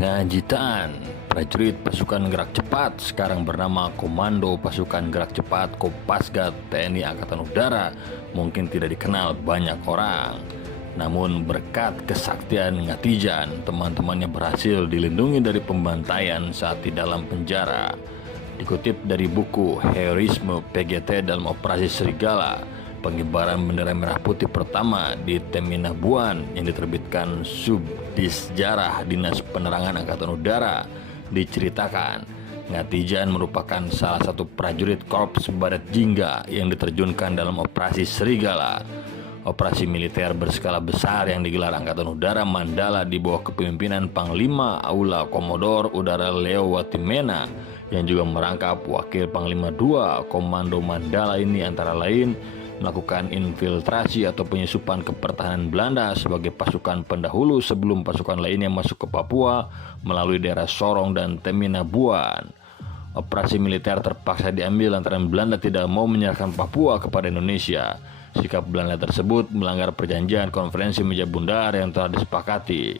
Ngajitan, prajurit pasukan gerak cepat sekarang bernama Komando Pasukan Gerak Cepat Kopasgat TNI Angkatan Udara mungkin tidak dikenal banyak orang. Namun berkat kesaktian Ngatijan, teman-temannya berhasil dilindungi dari pembantaian saat di dalam penjara. Dikutip dari buku Heroisme PGT dalam Operasi Serigala, pengibaran bendera merah putih pertama di Teminabuan yang diterbitkan Subdisjarah Dinas Penerangan Angkatan Udara, diceritakan Ngatijan merupakan salah satu prajurit Korps Baret Jingga yang diterjunkan dalam Operasi Serigala, operasi militer berskala besar yang digelar Angkatan Udara Mandala di bawah kepemimpinan Panglima Aula Komodor Udara Leo Watimena, yang juga merangkap Wakil Panglima II Komando Mandala ini antara lain melakukan infiltrasi atau penyusupan ke pertahanan Belanda sebagai pasukan pendahulu sebelum pasukan lainnya masuk ke Papua melalui daerah Sorong dan Teminabuan. Operasi militer terpaksa diambil lantaran Belanda tidak mau menyerahkan Papua kepada Indonesia. Sikap Belanda tersebut melanggar perjanjian konferensi meja bundar yang telah disepakati.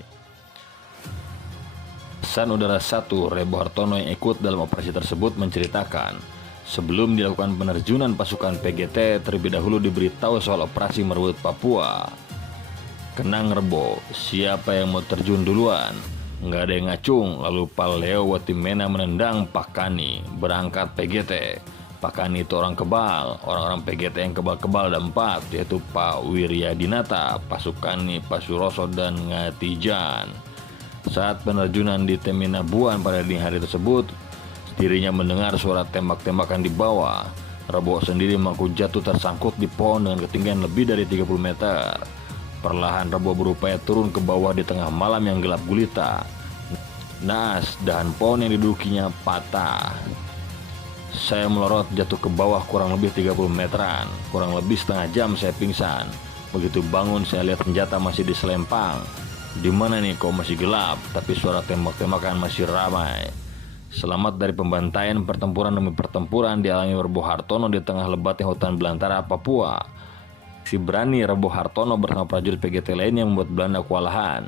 San Udara 1 Rebo Hartono yang ikut dalam operasi tersebut menceritakan, sebelum dilakukan penerjunan pasukan PGT, terlebih dahulu diberitahu soal operasi merebut Papua. Kenang Rebo, siapa yang mau terjun duluan? Nggak ada yang ngacung. Lalu Pak Leo Watimena menendang Pak Kani, berangkat PGT. Pak Kani itu orang kebal. Orang-orang PGT yang kebal-kebal ada 4, yaitu Pak Wiryadinata, Pak Sukani, Pak Suroso, dan Ngatijan. Saat penerjunan di Teminabuan pada dini hari tersebut, dirinya mendengar suara tembak-tembakan di bawah. Rebo sendiri mengaku jatuh tersangkut di pohon dengan ketinggian lebih dari 30 meter. Perlahan Rebo berupaya turun ke bawah di tengah malam yang gelap gulita. Naas, dahan pohon yang didudukinya patah. Saya melorot jatuh ke bawah kurang lebih 30 meteran. Kurang lebih setengah jam saya pingsan. Begitu bangun saya lihat senjata masih di selempang. Di mana nih kok masih gelap, tapi suara tembak-tembakan masih ramai. Selamat dari pembantaian, pertempuran demi pertempuran dialami Rebo Hartono di tengah lebatnya hutan belantara Papua. Si berani Rebo Hartono bersama prajurit PGT lainnya membuat Belanda kewalahan.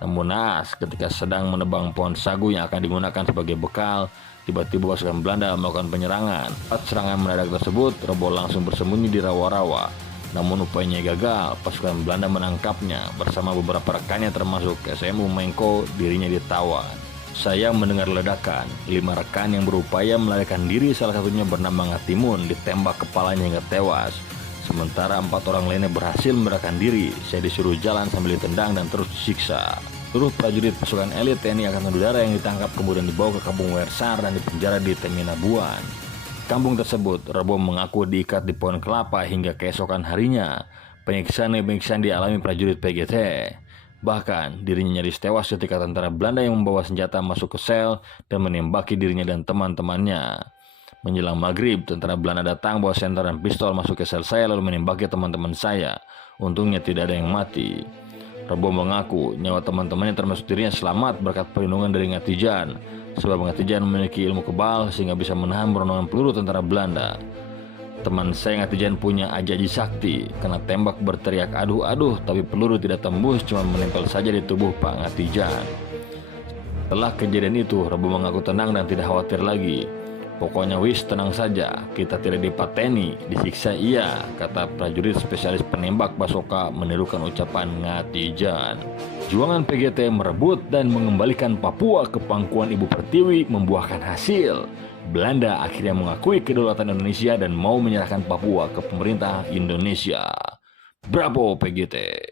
Namun naas, ketika sedang menebang pohon sagu yang akan digunakan sebagai bekal, tiba-tiba pasukan Belanda melakukan penyerangan. Saat serangan mendadak tersebut, Rebo langsung bersembunyi di rawa-rawa. Namun upayanya gagal, pasukan Belanda menangkapnya bersama beberapa rekannya termasuk SMU Mengko, dirinya ditawan. Saya mendengar ledakan, 5 rekan yang berupaya melarikan diri, salah satunya bernama Ngatimun, ditembak kepalanya hingga tewas. Sementara 4 orang lainnya berhasil melarikan diri. Saya disuruh jalan sambil ditendang dan terus disiksa. Seluruh prajurit pasukan elit TNI Angkatan Udara yang ditangkap kemudian dibawa ke kampung Wersar dan dipenjara di Teminabuan. Kampung tersebut, Rebo mengaku diikat di pohon kelapa hingga keesokan harinya. Penyiksaan dialami prajurit PGT. Bahkan dirinya nyaris tewas ketika tentara Belanda yang membawa senjata masuk ke sel dan menembaki dirinya dan teman-temannya. Menjelang maghrib, tentara Belanda datang bawa senter dan pistol masuk ke sel saya lalu menembaki teman-teman saya. Untungnya tidak ada yang mati. Rebo mengaku nyawa teman-temannya termasuk dirinya selamat berkat perlindungan dari Ngatijan. Sebab Ngatijan memiliki ilmu kebal sehingga bisa menahan beronongan peluru tentara Belanda. Teman saya Ngatijan punya ajaji sakti, kena tembak berteriak aduh-aduh, tapi peluru tidak tembus, cuma menempel saja di tubuh Pak Ngatijan. Setelah kejadian itu, Rebo mengaku tenang dan tidak khawatir lagi. Pokoknya wis tenang saja, kita tidak dipateni, disiksa iya, kata prajurit spesialis penembak basoka menirukan ucapan Ngatijan. Juangan PGT merebut dan mengembalikan Papua ke pangkuan Ibu Pertiwi membuahkan hasil. Belanda akhirnya mengakui kedaulatan Indonesia dan mau menyerahkan Papua ke pemerintah Indonesia. Bravo PGT!